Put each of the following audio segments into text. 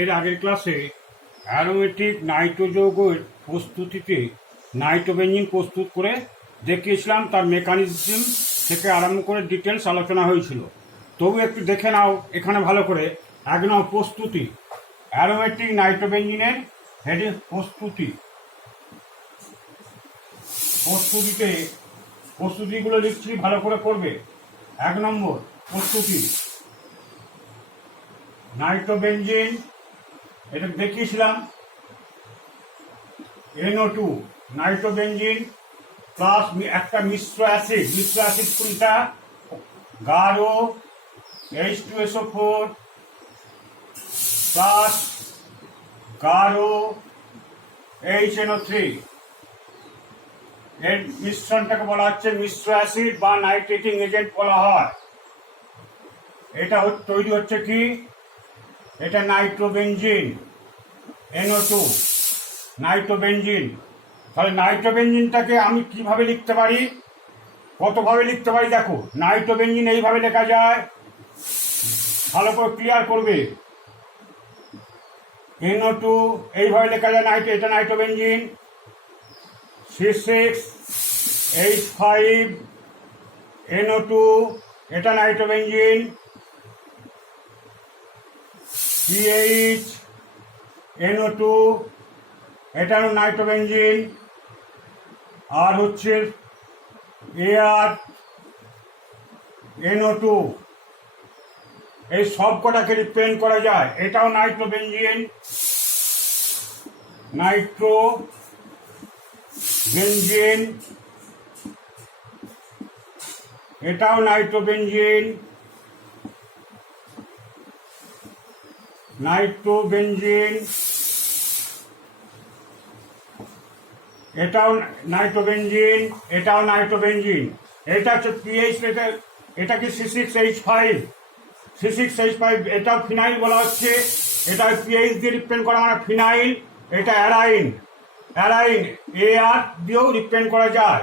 এর আগের ক্লাসে অ্যারোমেটিক নাইট্রো যৌগের প্রস্তুতিতে নাইট্রোবেনজিন প্রস্তুত করে দেখিয়েছিলাম। তার মেকানিজম থেকে আরম্ভ করে ডিটেলস আলোচনা হয়েছিল। তবু একটু দেখে নাও এখানে ভালো করে। এক নম্বর প্রস্তুতি, অ্যারোমেটিক নাইট্রোবেনজিনের হেডে প্রস্তুতিগুলো লিখছি, ভালো করে করবে। এক নম্বর প্রস্তুতি, নাইট্রোবেনজিন, এটা দেখিয়েছিলাম, NO2 নাইট্রোবেনজিন প্লাস একটা মিশ্র অ্যাসিড কোনটা, গাঢ় H2SO4 প্লাস গাঢ় HNO3। এর মিশ্রণটাকে বলা হচ্ছে মিশ্র অ্যাসিড বা নাইট্রেটিং এজেন্ট বলা হয়। এটা তৈরি হচ্ছে কি, এটা নাইট্রোবেনজিন, NO2 নাইট্রোবেনজিন। তাহলে নাইট্রোবেনজিনটাকে আমি কিভাবে লিখতে পারি, কতভাবে লিখতে পারি দেখো। নাইট্রোবেনজিন এইভাবে লেখা যায়, ভালো করে ক্লিয়ার করবে। NO2 এইভাবে লেখা যায়, এটা নাইট্রোবেনজিন। C6H5NO2 এটা নাইট্রোবেনজিন। CH NO2 এটা নাইট্রোবেনজিন। আর হচ্ছে ArNO2, এই সব কটাকে রিপ্রেজেন্ট করা যায়। এটাও নাইট্রোবেনজিন, এটাও নাইট্রোবেনজিন, এটাও নাইট্রোবেনজিন, এটাও নাইট্রোবেনজিন। এটা হচ্ছে পিএইচ, এটা কি C6H5, এটাও ফিনাইল বলা হচ্ছে। এটা পিএইচ দিয়ে রিপ্রেজেন্ট করা মানে ফিনাইল। এটা অ্যারাইন AR দিয়েও রিপ্রেজেন্ট করা যায়।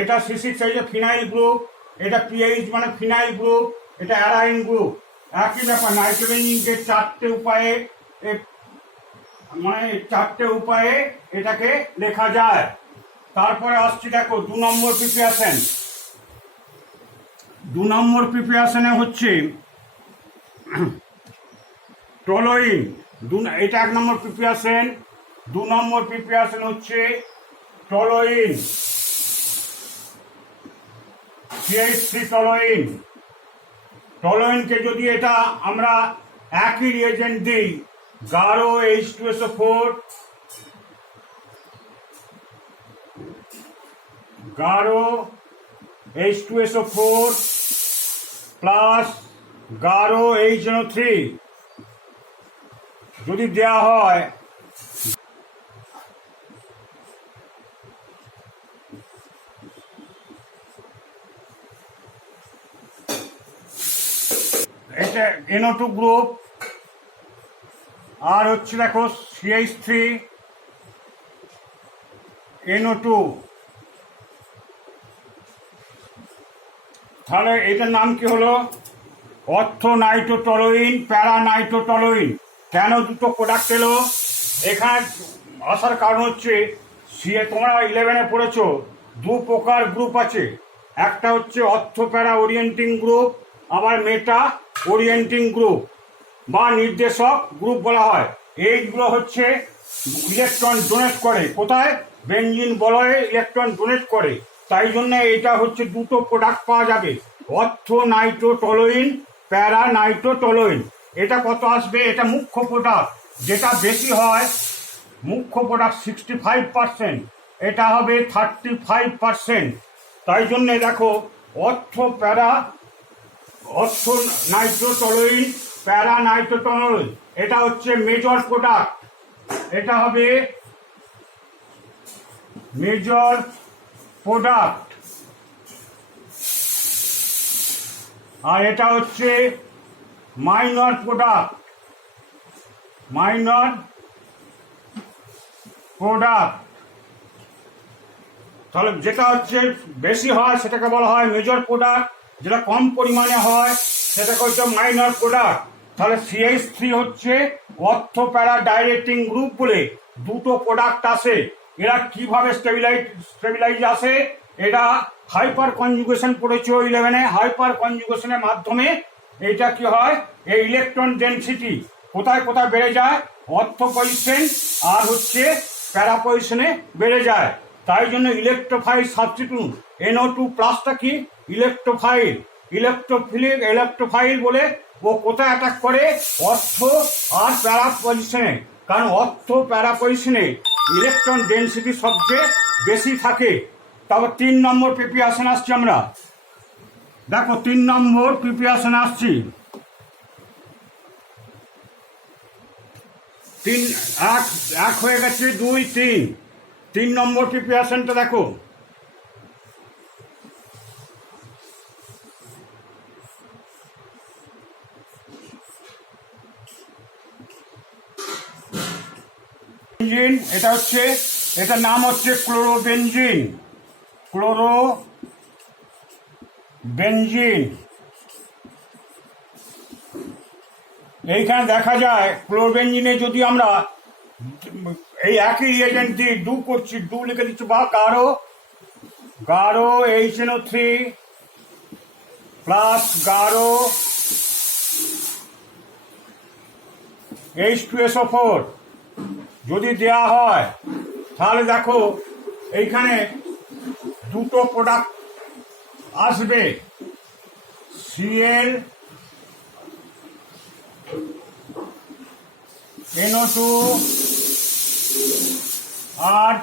এটা C6H ফিনাইল গ্রুপ, এটা পিএইচ মানে ফিনাইল গ্রুপ, এটা অ্যারাইন গ্রুপ। একই ব্যাপার, নাইট্রোবেনজিনকে চারটে উপায়ে এটাকে লেখা যায়। তারপরে আসছি দেখো 2 নম্বর প্রিপারেশন। 2 নম্বর প্রিপারেশনে হচ্ছে টলোইন। এটা 1 নম্বর প্রিপারেশন। 2 নম্বর প্রিপারেশন হচ্ছে টলোইন, CH3 টলোইন। টলোইনকে যদি এটা আমরা একই রিয়েজেন্ট দিই, গাঢ় H2SO4 প্লাস গাঢ় HNO3 যদি দেয়া হয়, এটা NO2 গ্রুপ। আর হচ্ছে দেখো CH3NO2। তাহলে এটার নাম কি হলো, অর্থোনাইট্রোটলোইন, প্যারানাইট্রোটলোইন। কেন দুটো প্রোডাক্ট এলো এখানে আসার কারণ হচ্ছে, তোমরা 11-এ পড়েছো 2 প্রকার গ্রুপ আছে। একটা হচ্ছে অর্থোপ্যারা ওরিয়েন্টিং গ্রুপ, আবার মেটা ওরিয়েন্টিং গ্রুপ বা নির্দেশক গ্রুপ বলা হয়। এইগুলো হচ্ছে ইলেকট্রন ডোনেট করে, কোথায়, বেনজিন বলয়ে ইলেকট্রন ডোনেট করে। তাই জন্য এটা হচ্ছে দুটো প্রোডাক্ট পাওয়া যাবে, অর্থোনাইট্রোটলোইন, প্যারানাইট্রোটলোইন। এটা কত আসবে, এটা মুখ্য প্রোডাক্ট, যেটা বেশি হয় মুখ্য প্রোডাক্ট 65%, এটা হবে 35%। তাই জন্য দেখো অর্থোনাইট্রোটলোইন, প্যারানাইট্রোটলোইন, এটা হচ্ছে মেজর প্রোডাক্ট, এটা হবে মেজর প্রোডাক্ট। আর এটা হচ্ছে মাইনর প্রোডাক্ট। তাহলে যেটা হচ্ছে বেশি হয় সেটাকে বলা হয় মেজর প্রোডাক্ট, যেটা কম পরিমাণে হয় সেটাকে হচ্ছে মাইনর প্রোডাক্ট। তাহলে CH3 হচ্ছে অর্থো প্যারা ডাইরেক্টিং গ্রুপ বলে দুটো প্রোডাক্ট আসে। এরা কিভাবে স্টেবিলাইজ আসে? এটা হাইপার কনজুগেশন পড়েছে 11-এ। হাইপার কনজুগেশনের মাধ্যমে এটা কি হয়, এই ইলেকট্রন ডেনসিটি কোথায় কোথায় বেড়ে যায়, অর্থো পজিশন আর হচ্ছে প্যারা পজিশনে বেড়ে যায়। তাই জন্য ইলেকট্রোফাইল সাবস্টিটিউট NO2 প্লাসটা কি ইলেকট্রোফাইল, ইলেকট্রোফাইল বলে ও কোথায় অ্যাটাক করে, অর্থ আর প্যারা পজিশনে। কারণ অর্থ প্যারা পজিশনে ইলেকট্রন ডেনসিটি সবচেয়ে বেশি থাকে। তারপর 3 নম্বর প্রিপারেশন আসছি আমরা। দেখো 3 নম্বর প্রিপারেশন আসছি। 1 হয়ে গেছে, 2, 3। 3 নম্বর প্রিপারেশনটা দেখো। এটা হচ্ছে, এটার নাম হচ্ছে ক্লোরোবেনজিন। এইখানে দেখা যায় ক্লোরোবেনজিনে যদি আমরা এই একই রিয়েজেন্ট দিয়ে ডু করছি, ডু লিখে দিচ্ছি, বা গাঢ় HNO3 প্লাস গাঢ় H2SO4 যদি দেয়া হয়, তাহলে দেখো এইখানে দুটো প্রোডাক্ট আসবে, Cl NO2 আর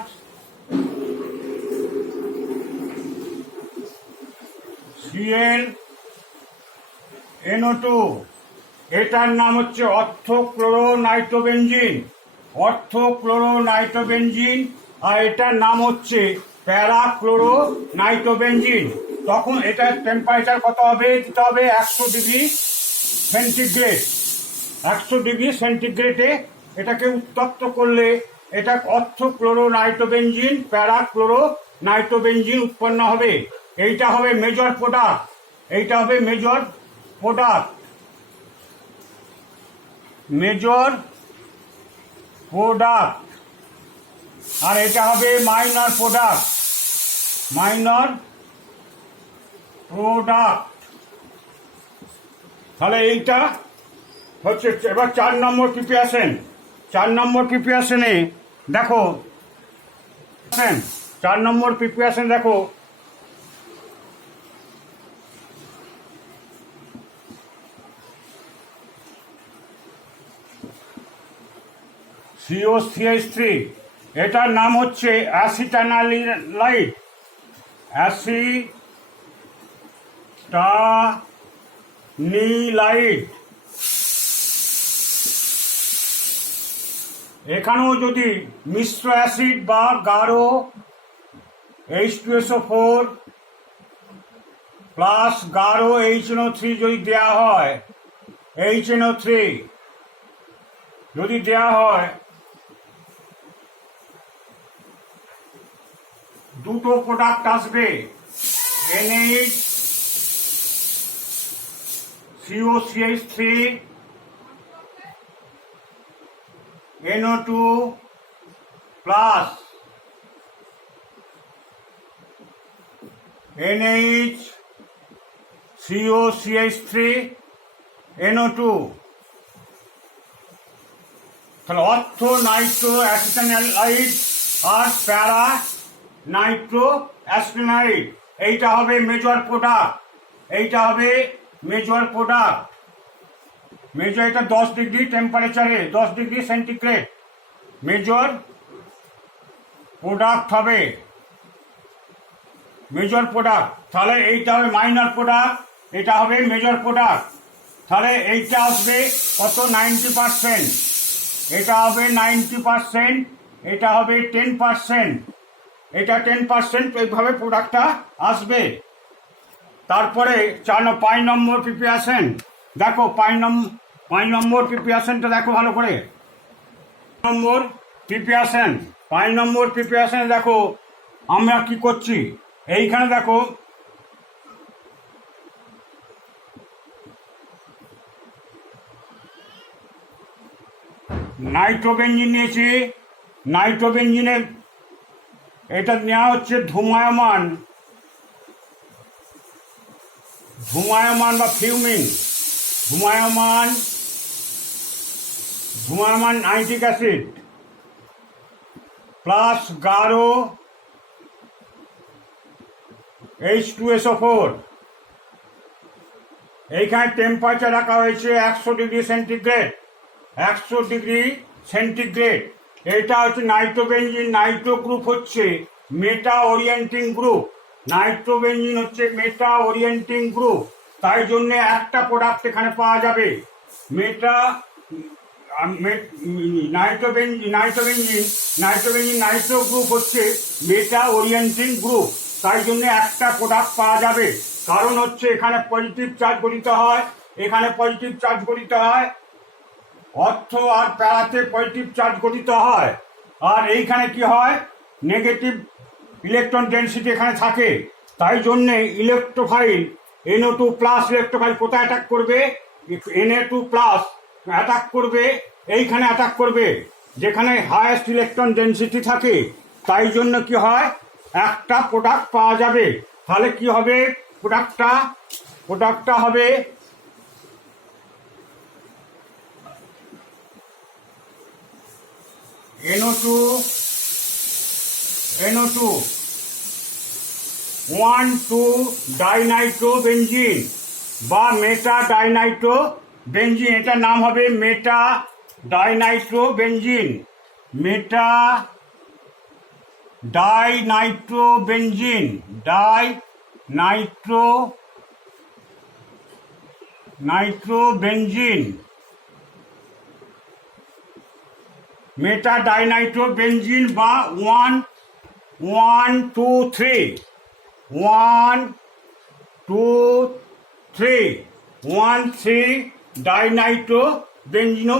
Cl NO2। এটার নাম হচ্ছে অর্থোক্লোরোনাইট্রোবেনজিন, আর এটার নাম হচ্ছে প্যারাক্লোরোনাইট্রোবেনজিন। তখন এটার টেম্পারেচার কত হবে, দিতে হবে 100 ডিগ্রি সেন্টিগ্রেড। 100 ডিগ্রি সেন্টিগ্রেডে এটাকে উত্তপ্ত করলে এটা অর্থোক্লোরোনাইট্রোবেনজিন, প্যারাক্লোরোনাইট্রোবেনজিন উৎপন্ন হবে। এইটা হবে মেজর প্রোডাক্ট, মেজর প্রোডাক্ট, আর এটা হবে মাইনর প্রোডাক্ট। তাহলে এইটা হচ্ছে এবার 4 নম্বর প্রিপারেশন। 4 নম্বর প্রিপারেশনে দেখো, 4 নম্বর প্রিপারেশন দেখো, COCH3, এটার নাম হচ্ছে অ্যাসিটানিলাইট। এখানেও যদি মিশ্র অ্যাসিড বা গাঢ় H2SO4 প্লাস গাঢ় HNO3 যদি দেয়া হয়, HNO3 যদি দেয়া হয়, দুটো প্রোডাক্ট আসবে, COCH3 NO2 plus COCH3 NO2। তাহলে অর্থো নাইট্রো অ্যাসিটানিলাইট আর প্যারা নাইট্রো অ্যাসিটানাইট, এইটা হবে মেজর প্রোডাক্ট। মেজর এটা 10 ডিগ্রি টেম্পারেচারে, 10 ডিগ্রি সেন্টিগ্রেড মেজর প্রোডাক্ট হবে, মেজর প্রোডাক্ট। তাহলে এইটা হবে মাইনর প্রোডাক্ট, এটা হবে মেজর প্রোডাক্ট। তাহলে এইটা আসবে কত, 90%, এটা হবে 90%, এটা হবে 10%, এটা 10%, এইভাবে প্রোডাক্টটা আসবে। তারপরে 5 নম্বর প্রিপারেশন দেখো, 5 নম্বর প্রিপারেশনটা দেখো ভালো করে। 5 নম্বর প্রিপারেশনে দেখো আমরা কি করছি। এইখানে দেখো নাইট্রোবেঞ্জিন নিয়েছি। নাইট্রোবেঞ্জিনের এটা নেওয়া হচ্ছে ধুমায়মান বা ফিউমিং। ধুমায়মান নাইট্রিক অ্যাসিড প্লাস গাঢ় H2SO4। এইখানে টেম্পারেচার রাখা হয়েছে 100°C। 100°C। এটা হচ্ছে নাইট্রোবেঞ্জিন। নাইট্রো গ্রুপ হচ্ছে মেটা ওরিয়েন্টিং গ্রুপ। নাইট্রোবেঞ্জিন হচ্ছে মেটা ওরিয়েন্টিং গ্রুপ, তাই জন্য একটা প্রোডাক্ট এখানে পাওয়া যাবে। নাইট্রোবেঞ্জিন নাইট্রো গ্রুপ হচ্ছে মেটা ওরিয়েন্টিং গ্রুপ, তাই জন্য একটা প্রোডাক্ট পাওয়া যাবে। কারণ হচ্ছে এখানে পজিটিভ চার্জ গঠিত হয়, অর্থ আর প্যারাতে পজিটিভ চার্জ গঠিত হয়, আর এইখানে কি হয়, নেগেটিভ ইলেকট্রন ডেনসিটি এখানে থাকে। তাই জন্যে ইলেকট্রোফাইল NO2 প্লাস ইলেকট্রোফাইল কোথায় অ্যাটাক করবে? Na2 প্লাস অ্যাটাক করবে, এইখানে অ্যাটাক করবে যেখানে হায়েস্ট ইলেকট্রন ডেনসিটি থাকে। তাই জন্য কি হয়, একটা প্রোডাক্ট পাওয়া যাবে। তাহলে কি হবে প্রোডাক্টটা হবে NO2 1,2-ডাইনাইট্রোবেনজিন বা মেটা ডাইনাইট্রোবেনজিন। এটার নাম হবে মেটা ডাইনাইট্রোবেনজিন। ডাইনাইট্রোবেনজিন মেটা ডাইনাইট্রোবেনজিন বা 1,2,3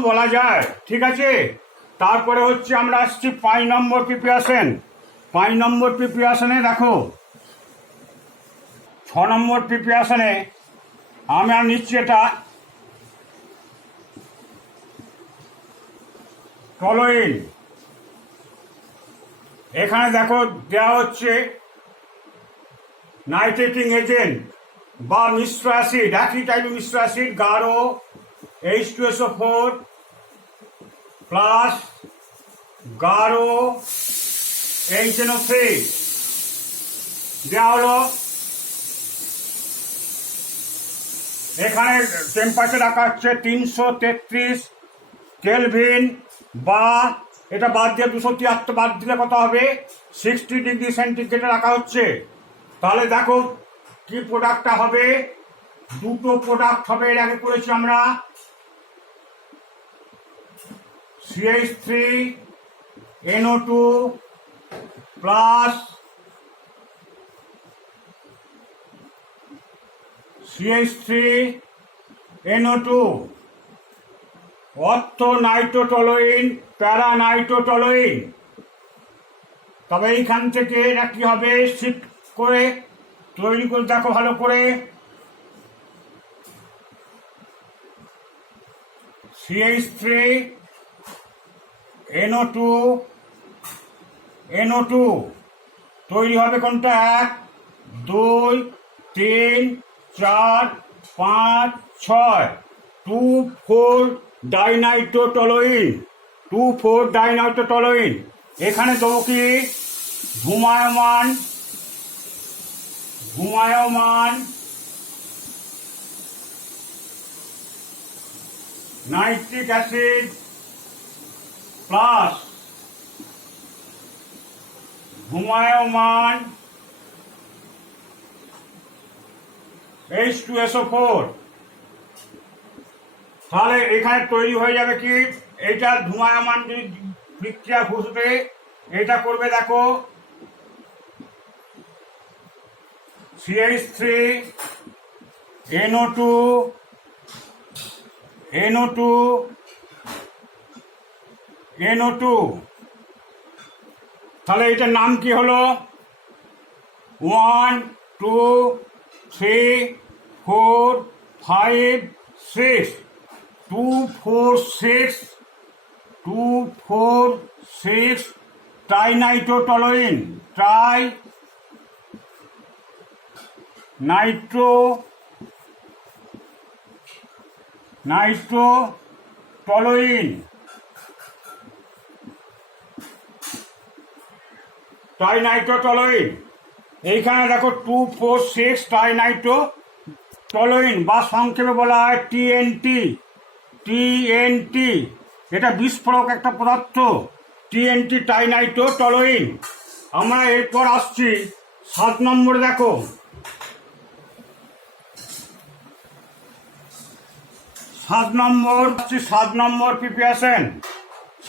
বলা যায়। ঠিক আছে, তারপরে হচ্ছে আমরা আসছি 5 নম্বর প্রিপারেশন। 5 নম্বর প্রিপারেশনে দেখো, 6 নম্বর প্রিপারেশনে আমরা নিচ্ছি এটা টলোইন। এখানে দেখো দেওয়া হচ্ছে নাইট্রেটিং এজেন্ট বা মিশ্র অ্যাসিড, একই টাইপের মিশ্র অ্যাসিড, গাঢ় H2SO4 প্লাস গাঢ় HNO3 দেওয়া হলো। এখানে টেম্পারেচার রাখা হচ্ছে 333 কেলভিন, বা এটা বাদ দিয়ে 273 বাদ দিলে কত হবে, 60°C রাখা হচ্ছে। তাহলে দেখো কি প্রোডাক্টটা হবে, দুটো প্রোডাক্ট হবে। এর আগে করেছি আমরা CH3NO2 প্লাস CH3NO2 অর্থোনাইট্রোটলোইন, প্যারানাইট্রোটলোইন। তবে এইখান থেকে এটা কি হবে, শিফট করে তৈরি করে দেখো ভালো করে। CH3NO2 তৈরি হবে কোনটা, 1, 2, 3, 4, 5, 6, 2,4-ডাইনাইট্রোটলোইন। এখানে দেবো কি, ধুমায়মান নাইট্রিক অ্যাসিড প্লাস ধুমায়মান H2SO4। তাহলে এখানে তৈরি হয়ে যাবে কি, এটা ধুমায়মান বিক্রিয়া ঘুষবে, এটা করবে দেখো CH3NO2 তাহলে এটার নাম কি হলো, 1, 2, 3, 4, 5, 6, 2, 4, 6 2,4,6 ট্রাইনাইট্রোটলুইন নাইট্রোটলুইন ট্রাইনাইট্রোটলুইন এইখানে দেখো 2,4,6 ট্রাইনাইট্রোটলুইন বা সংক্ষেপে বলা হয় টিএনটি। এটা বিস্ফোরক একটা পদার্থ, টিএনটি ট্রাইনাইট্রোটলুইন। আমরা এরপর আসছি 7 নম্বরে। দেখো 7 নম্বর প্রিপারেশন।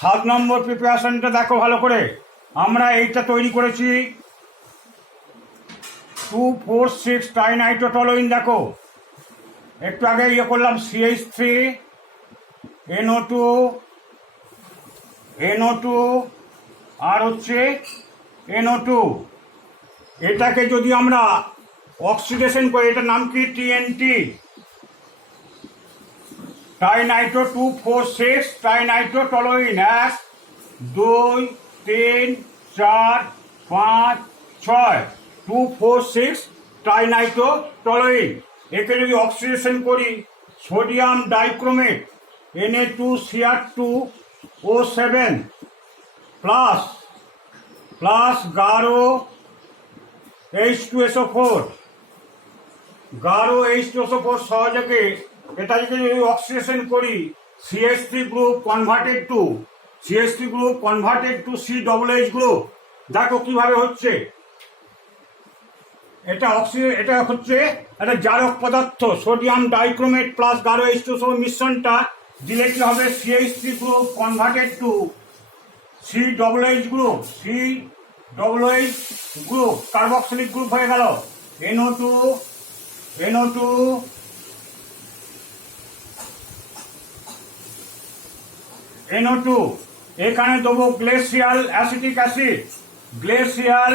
7 নম্বর প্রিপারেশনটা দেখো ভালো করে। আমরা এইটা তৈরি করেছি 2,4,6 ট্রাইনাইট্রোটলুইন। দেখো একটু আগে ইয়ে করলাম CH3 NO2 আর হচ্ছে NO2। এটাকে যদি আমরা অক্সিডেশন করি, এটার নাম কি TNT ট্রাইনাইট্রো 2,4,6 ট্রাইনাইট্রোটলুইন। 1 2 3 4 5 6 2,4,6 ট্রাইনাইট্রোটলুইন। একে যদি অক্সিডেশন করি সোডিয়াম ডাইক্রোমেট Na2Cr2O7 প্লাস গাঢ় H2SO4 সহযোগে এটা যদি অক্সিডেশন করি CH3 group converted to COOH group. দেখো কিভাবে হচ্ছে। এটা হচ্ছে একটা জারক পদার্থ, সোডিয়াম ডাইক্রোমেট প্লাস গাঢ় H2SO মিশ্রণটা দিলে কি হবে, CH3 group converted to COOH group carboxylic group হয়ে গেল। NO2 এখানে দেবো glacial acetic acid, glacial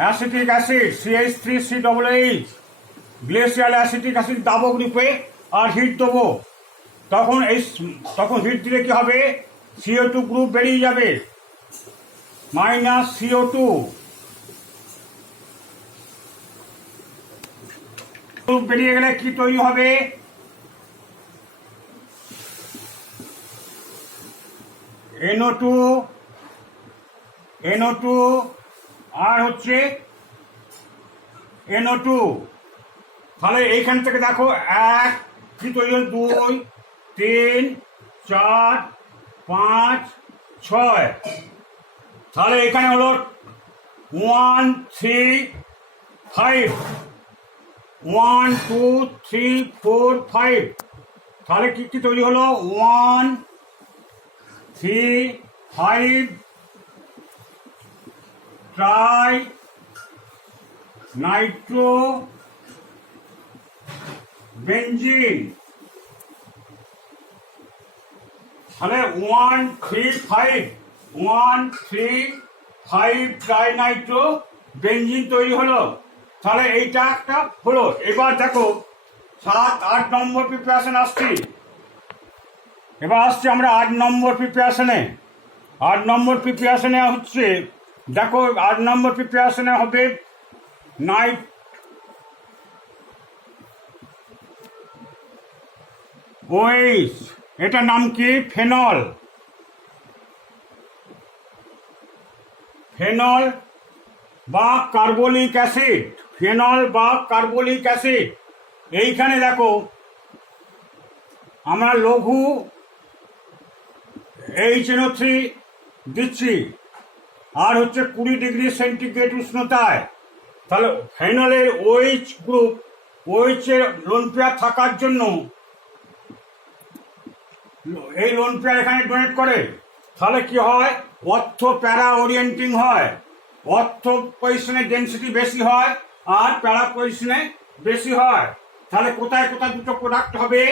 acetic acid CH3COOH, glacial acetic acid দাবক রূপে আর হিট দেবো। তখন হিট দিলে কি হবে, CO2 গ্রুপ বেরিয়ে যাবে, -CO2 গ্রুপ বেরিয়ে গেলে কি তৈরি হবে, NO2 আর হচ্ছে NO2। তাহলে এইখান থেকে দেখো 1 কি তৈরি হল, 2 3 4 5 6। তাহলে এখানে হলো 1 3 5 1 2 3 4 5। তাহলে কি তৈরি হলো, 1 3 5 ট্রাই নাইট্রো বেঞ্জিন। তাহলে 1 3 5 ট্রাই নাইট্রো বেঞ্জিন তৈরি হলো। তাহলে এইটা একটা হলো। এবার দেখো 7 8 নম্বর প্রিপারেশন আসছি। এবার আসছি আমরা 8 নম্বর প্রিপারেশনে। 8 নম্বর প্রিপারেশনে হচ্ছে, দেখো 8 নম্বর প্রিপারেশনে হবে OH, এটার নাম কি, ফেনল বা কার্বলিক অ্যাসিড। এইখানে দেখো আমরা লঘু HNO3 দিচ্ছি আর হচ্ছে 20 ডিগ্রি সেন্টিগ্রেড উষ্ণতায়। তাহলে ফেনলের OH গ্রুপ, OH এর লোন পেয়ার থাকার জন্য এই লোন পেয়ার এখানে ডোনেট করে। তাহলে কি হয়, অর্থ প্যারা ওরিয়েন্টিং হয়, অর্থ পজিশনে ডেন্সিটি বেশি হয় আর প্যারা পজিশনে বেশি হয়। তাহলে কোথায় দুটো প্রোডাক্ট হবে,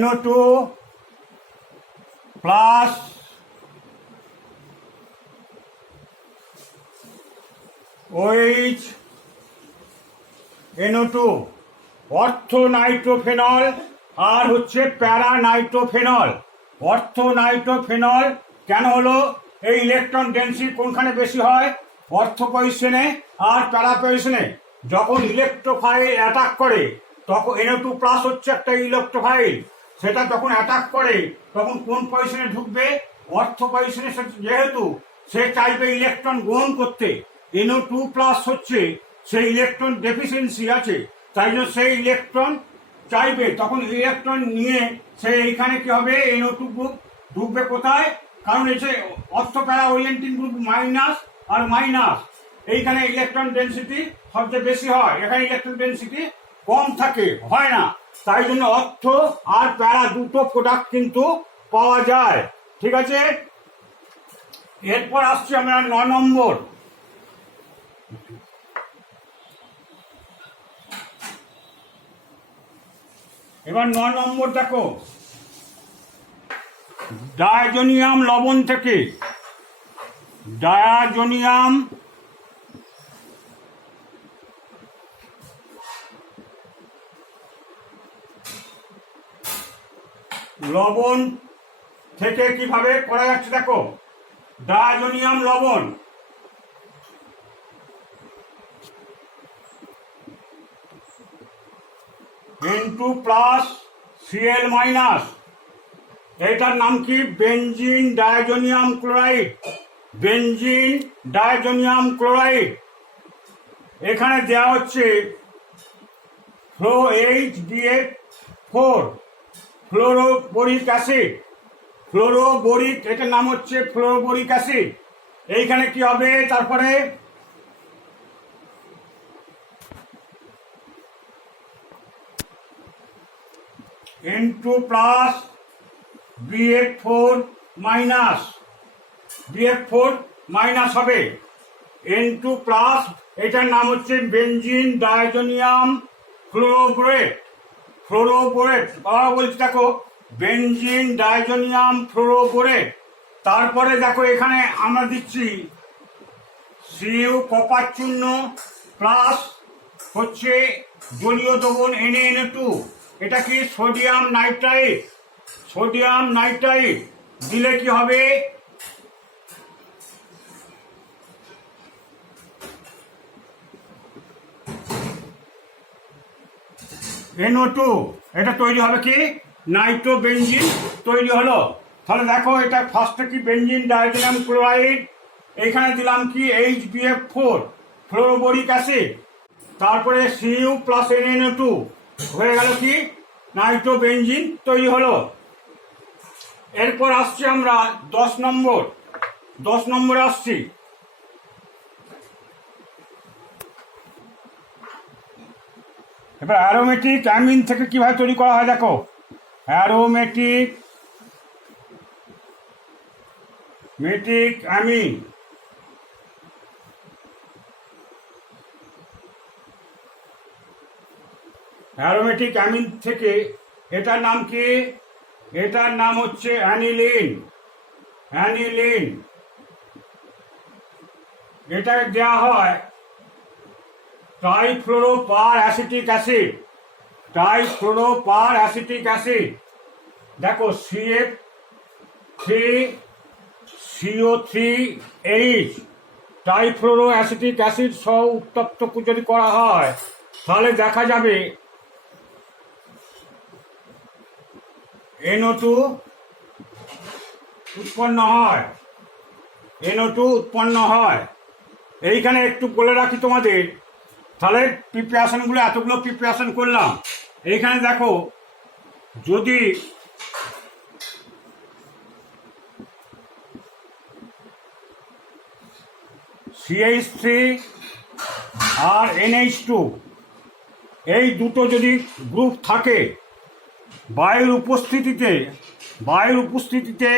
NO2 plus OH NO2 ortho nitrophenol আর হচ্ছে প্যারা নাইট্রোফেনল। অর্থো নাইট্রোফেনল কেন হলো? এই ইলেকট্রন ডেন্সিটি কোনখানে বেশি হয়? অর্থ পজিশনে আর প্যারা পজিশনে। যখন ইলেকট্রোফাইল অ্যাটাক করে তখন NO2 প্লাস হচ্ছে একটা ইলেকট্রোফাইল, সেটা যখন অ্যাটাক করে তখন কোন পজিশনে ঢুকবে? অর্থ পজিশনে। যেহেতু সে চাইবে ইলেকট্রন গ্রহণ করতে, NO2 প্লাস হচ্ছে সেই ইলেকট্রন ডেফিসিয়েন্সি আছে, তাই জন্য সেই ইলেকট্রন চাইবে, তখন ইলেকট্রন নিয়ে সে এইখানে কি হবে? NO2 গ্রুপ ঢুকবে কোথায়? কারণ এই যে অর্থ প্যারা ওরিয়েন্টিং গ্রুপ মাইনাস আর মাইনাস, এইখানে ইলেকট্রন ডেন্সিটি সবচেয়ে বেশি হয়, এখানে ইলেকট্রন ডেন্সিটি কম থাকে, হয় না। তাই জন্য অর্থ আর প্যারা দুটো প্রোডাক্ট কিন্তু পাওয়া যায়। ঠিক আছে, এরপর আসছি আমরা 9 নম্বর। এবার 9 নম্বর দেখো, ডায়াজোনিয়াম লবণ থেকে ডায়াজোনিয়াম লবণ থেকে কিভাবে করা যাচ্ছে দেখো। ডায়াজোনিয়াম লবণ N2 প্লাস Cl মাইনাস, এটার নাম কি? Benzene diazonium chloride. Benzene diazonium chloride. এখানে দেওয়া হচ্ছে FlOH-BF4 ফ্লোরোবোরিক অ্যাসিড। ফ্লোরোবোরিক, এটার নাম হচ্ছে ফ্লোরোবোরিক অ্যাসিড। এইখানে কি হবে? তারপরে N2 plus BF4 minus, BF4 minus হবে। N2 প্লাস, এটার নাম হচ্ছে বেনজিন ডায়াজোনিয়াম ফ্লোরোবোরেট। ফ্লোরোবোরেট বাবা বলছি দেখো, বেনজিন ডায়াজোনিয়াম ফ্লোরোবোরেট। তারপরে দেখো এখানে আমরা দিচ্ছি Cu কপার চূর্ণ প্লাস হচ্ছে জলীয় দ্রবণ NaNO2। এটা কি? Sodium nitrite. সোডিয়াম নাইট্রাইট দিলে কি হবে? NO2, এটা তৈরি হবে কি? নাইট্রোবেনজিন তৈরি হলো। তাহলে দেখো এটা ফার্স্টে কি? বেনজিন ডায়াজোনিয়াম ক্লোরাইড, এখানে দিলাম কি? HBF4 ফ্লোরোবোরিক অ্যাসিড, তারপরে Cu প্লাস NaNO2 হয়ে গেল কি? নাইট্রোবেনজিন তৈরি হলো। এরপর আসছি আমরা 10 নম্বর। 10 নম্বরে আসছি। এবার অ্যারোমেটিক অ্যামিন থেকে কিভাবে তৈরি করা হয় দেখো। অ্যারোমেটিক অ্যামিন, অ্যারোমেটিক অ্যামিন থেকে এটার নাম কি? এটার নাম হচ্ছে অ্যানিলিন। অ্যানিলিন, এটা দেওয়া হয় ট্রাইফ্লোরোপার অ্যাসিটিক অ্যাসিড। ট্রাইফ্লোরোপার অ্যাসিটিক অ্যাসিড দেখো, CF3CO3H ট্রাইফ্লোরো অ্যাসিটিক অ্যাসিড সহ উত্তপ্ত যদি করা হয় তাহলে দেখা যাবে NO2 উৎপন্ন হয়। NO2 উৎপন্ন হয়। এইখানে একটু বলে রাখি তোমাদের, তাহলে প্রিপারেশনগুলো এতগুলো প্রিপারেশন করলাম। এইখানে দেখো, যদি CH3 আর NH2 এই দুটো যদি গ্রুপ থাকে, বায়ুর উপস্থিতিতে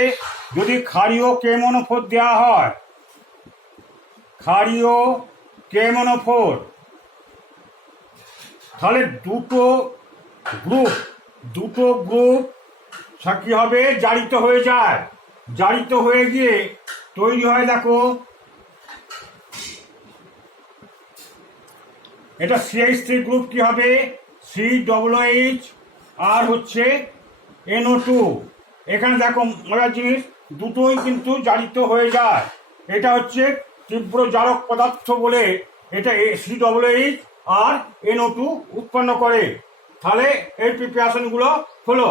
যদি ক্ষারীয় K-মনোফোর দেওয়া হয়, ক্ষারীয় K-মনোফোর, তাহলে দুটো গ্রুপ কি হবে, জারিত হয়ে যায়। জারিত হয়ে গিয়ে তৈরি হয়, দেখো এটা CH3 গ্রুপ কি হবে, COOH আর হচ্ছে NO2। এখানে দেখো মজার জিনিস, দুটোই কিন্তু জারিত হয়ে যায়। এটা হচ্ছে তীব্র জারক পদার্থ বলে এটা COOH আর NO2 উৎপন্ন করে। তাহলে এই প্রিপারেশনগুলো হলো।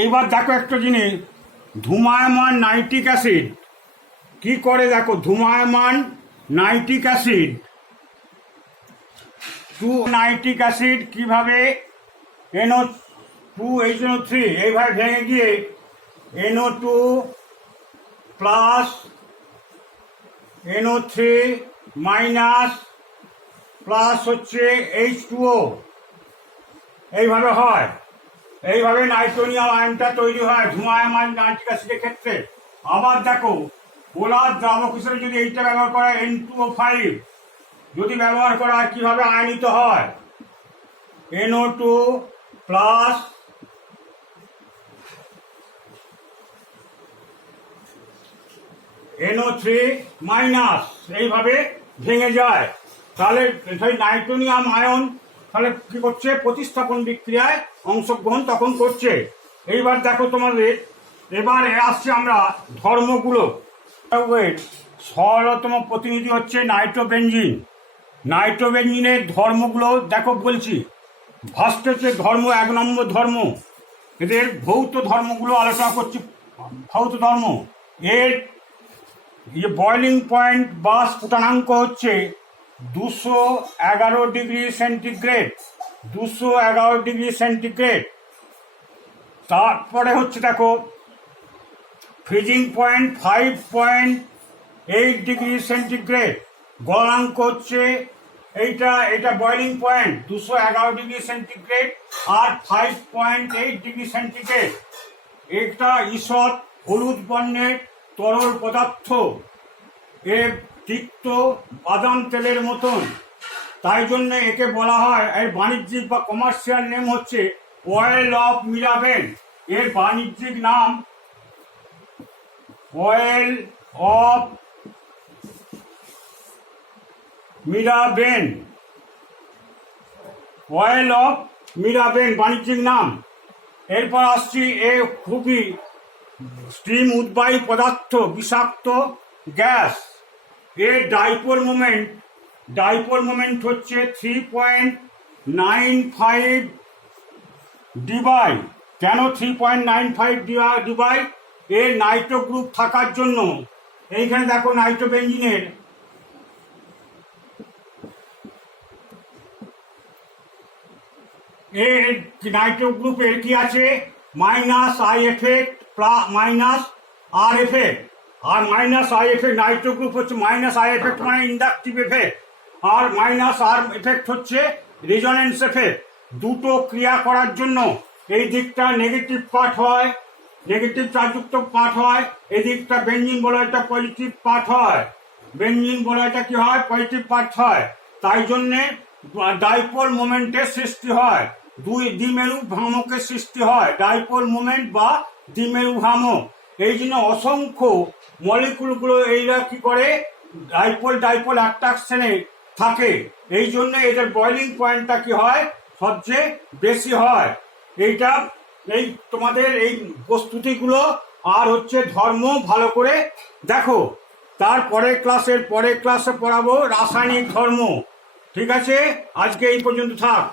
এইবার দেখো একটা জিনিস, ধূমায়মান নাইট্রিক অ্যাসিড কি করে, দেখো ধূমায়মান নাইট্রিক অ্যাসিড 2 নাইট্রিক অ্যাসিড কিভাবে NO2H3 এইভাবে ভেঙে গিয়ে NO2 plus NO3 minus plus হচ্ছে H2O এইভাবে হয়। এইভাবে নাইট্রোনিয়াম আয়নটা তৈরি হয় ধূমায়মান নাইট্রিক অ্যাসিডের ক্ষেত্রে। আবার দেখো পোলার দ্রাবক হিসেবে যদি এইটা ব্যবহার করা N2O5 যদি ব্যবহার করা হয়, কিভাবে আয়নিত হয়, NO2 প্লাস NO3 মাইনাস এইভাবে ভেঙে যায়। তাহলে সেই নাইট্রোনিয়াম আয়ন তাহলে কি করছে, প্রতিস্থাপন বিক্রিয়ায় অংশগ্রহণ তখন করছে। এইবার দেখো তোমাদের, এবারে আসছে আমরা ধর্মগুলো। সরলতম প্রতিনিধি হচ্ছে নাইট্রোবেনজিন। নাইট্রোবেনজিনের ধর্মগুলো দেখো বলছি। ফার্স্ট হচ্ছে ধর্ম, 1 নম্বর ধর্ম, এদের ভৌত ধর্মগুলো আলোচনা করছি। ভৌত ধর্ম, এর বয়লিং পয়েন্ট বা স্ফুটনাঙ্ক হচ্ছে 211 ডিগ্রি সেন্টিগ্রেড। 211 degree centigrade. তারপরে হচ্ছে দেখো ফ্রিজিং পয়েন্ট 5.8 ডিগ্রি সেন্টিগ্রেড। গলনাঙ্ক হচ্ছে এটা বয়লিং পয়েন্ট 211 ডিগ্রি সেন্টিগ্রেড আর 5.8 ডিগ্রি সেন্টিগ্রেড। এটা ঈষৎ হলুদ বর্ণের তরল পদার্থ, এর তিক্ত বাদাম তেলের মতন। তাই জন্য একে বলা হয়, এর বাণিজ্যিক বা কমার্শিয়াল নেম হচ্ছে অয়েল অফ মিরাবেন। এর বাণিজ্যিক নাম অয়েল অফ মিরাবেন। অয়েল অফ মিরাবেন বাণিজ্যিক নাম। এরপর আসছি, এ খুবই স্টিম উদ্বাহী পদার্থ, বিষাক্ত গ্যাস। এর ডাইপোল মোমেন্ট হচ্ছে 3.95 ডিবাই। কেন 3.95 ডিবাই? এর নাইট্রো গ্রুপ থাকার জন্য। এইখানে দেখো নাইট্রোবেনজিনের এর নাইট্রো গ্রুপের কি আছে, minus I effect minus R effect. আর minus I effect nitro group হচ্ছে মাইনাস আই এফেক্ট মানে ইন্ডাকটিভ এফেক্ট, আর মাইনাস আর এফেক্ট হচ্ছে রেজোনেন্স এফেক্ট। দুটো ক্রিয়া করার জন্য এই দিকটা নেগেটিভ পার্ট হয়, নেগেটিভ চার্জযুক্ত পার্ট হয়, এই দিকটা বেঞ্জিন বলয়টা পজিটিভ পার্ট হয়। বেঞ্জিন বলয়টা কি হয়, পজিটিভ পার্ট হয়। তাই জন্যে ডাইপোল মোমেন্টের সৃষ্টি হয়, দুই দ্বিমেরু ভ্রামকের সৃষ্টি হয়, ডাইপোল মোমেন্ট বা দ্বিমেরু ভ্রামক। এই জন্য অসংখ্য মলিকুলগুলো এইরা কি করে, ডাইপোল অ্যাট্রাকশনে থাকে। এই জন্য এদের বয়লিং পয়েন্টটা কি হয়, সবচেয়ে বেশি হয়। এইটা এই তোমাদের এই প্রস্তুতিগুলো আর হচ্ছে ধর্ম ভালো করে দেখো। পরের ক্লাসে পড়াবো রাসায়নিক ধর্ম। ঠিক আছে, আজকে এই পর্যন্ত থাক।